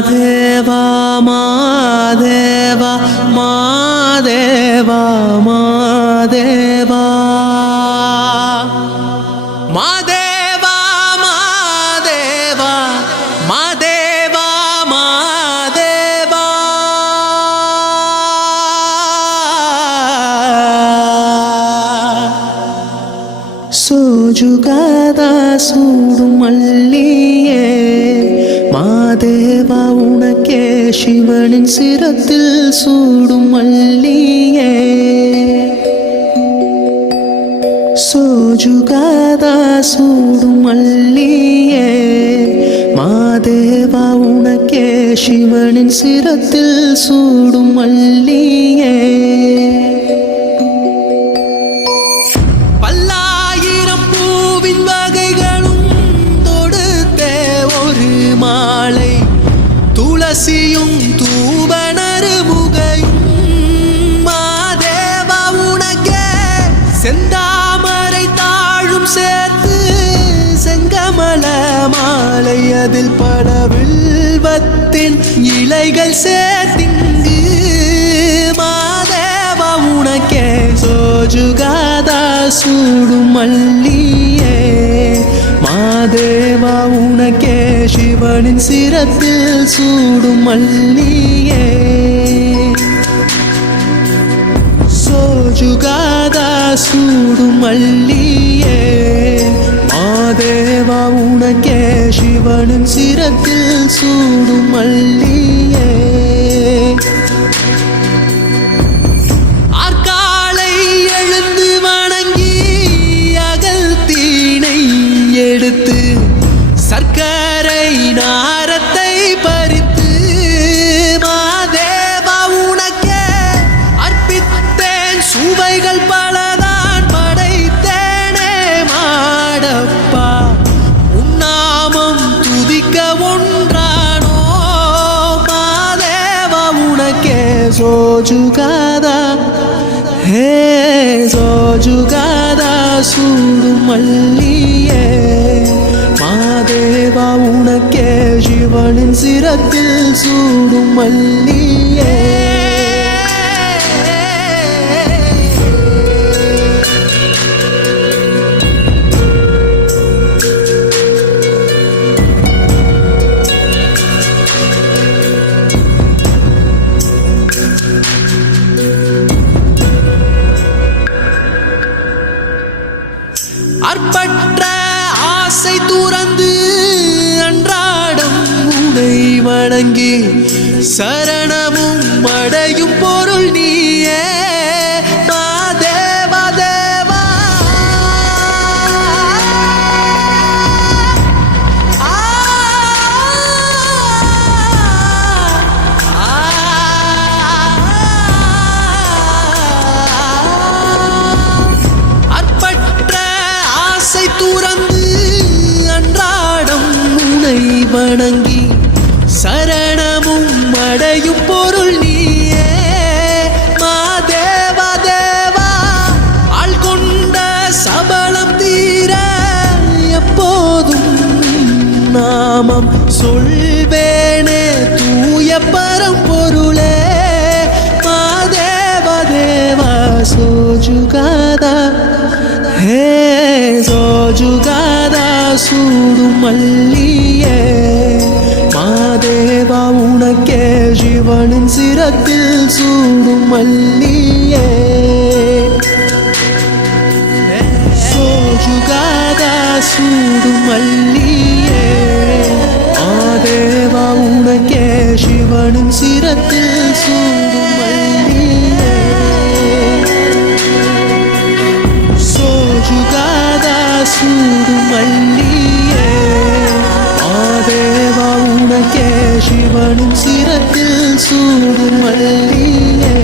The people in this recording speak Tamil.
மாதேவா மாதேவா மாதேவா மாதேவா மாதேவா மாதேவா மாதேவா மாதேவா சோஜுகாத சூடும் மல்லியே மாதேவா உனக்கே சிவனின் சிரத்தில் சூடும் மல்லியே சோஜுகாத சூடும் மல்லியே மாதேவா உனக்கே சிவனின் சிரத்தில் சூடும் மல்லியே துளசியும் தூபனரு முகையும் மாதேவா உனக்கே செந்தாமரை தாழும் சேர்த்து செங்கமல மாலை அதில் பல வில்வத்தின் இலைகள் சேர்த்திங்கு மாதேவா உனக்கே சோஜுகாதா சூடும் மல்லியே மாதேவா உனக்கே சிவனின் சிரத்தில் சூடும் மல்லியே சோஜுகாதா சூடும் மல்லியே மாதேவா உனக்கே சிவனின் சிரத்தில் சூடும் மல்லியே ஆற்காலை எழுந்து வணங்கி அகல் தீனை எடுத்து சர்க்கரை நாரத்தை பறித்து மாதேவா உனக்கே அர்ப்பித்தேன் சுவைகள் பலதான் படைத்தேனே மாடப்பா உன்னாமம் துதிக்க ஒன்றானோ மாதேவா உனக்கே சோஜுகாதா ஹே சோஜுகாதா சூடும் மல்லியே மாதேவா உனக்கே சிவனின் சிரத்தில் சூடும் மல்லியே அற்பற்ற ஆசை துறந்து அன்றாடம் உனை வணங்கி சரணமும் அடையும் பொருள் நீயே மாதேவா தேவா அற்பற்ற ஆசை துறந்து அன்றாடம் உனை வணங்கி சரணமும் அடையும் பொருள் நீயே மாதேவா தேவா ஆள் கொண்ட சபலம் தீர எப்போதும் நாமம் சொல்வேனே தூய பரம்பொருளே மாதேவா தேவா சோஜுகாதா ஹே சோஜுகாதா சூடும் மல்லியே மாதேவா உனக்கே சிவனின் சிரத்தில் சூடும் மல்லியே சோஜுகாதா சூடும் மல்லியே மாதேவா உனக்கே சிவனின் சிரத்தில் சூடும் மல்லியே சோஜுகாதா சூடும் மல்லியே மாதேவா உனக்கே சிவனின் சிரத்தில் சூடும் மல்லியே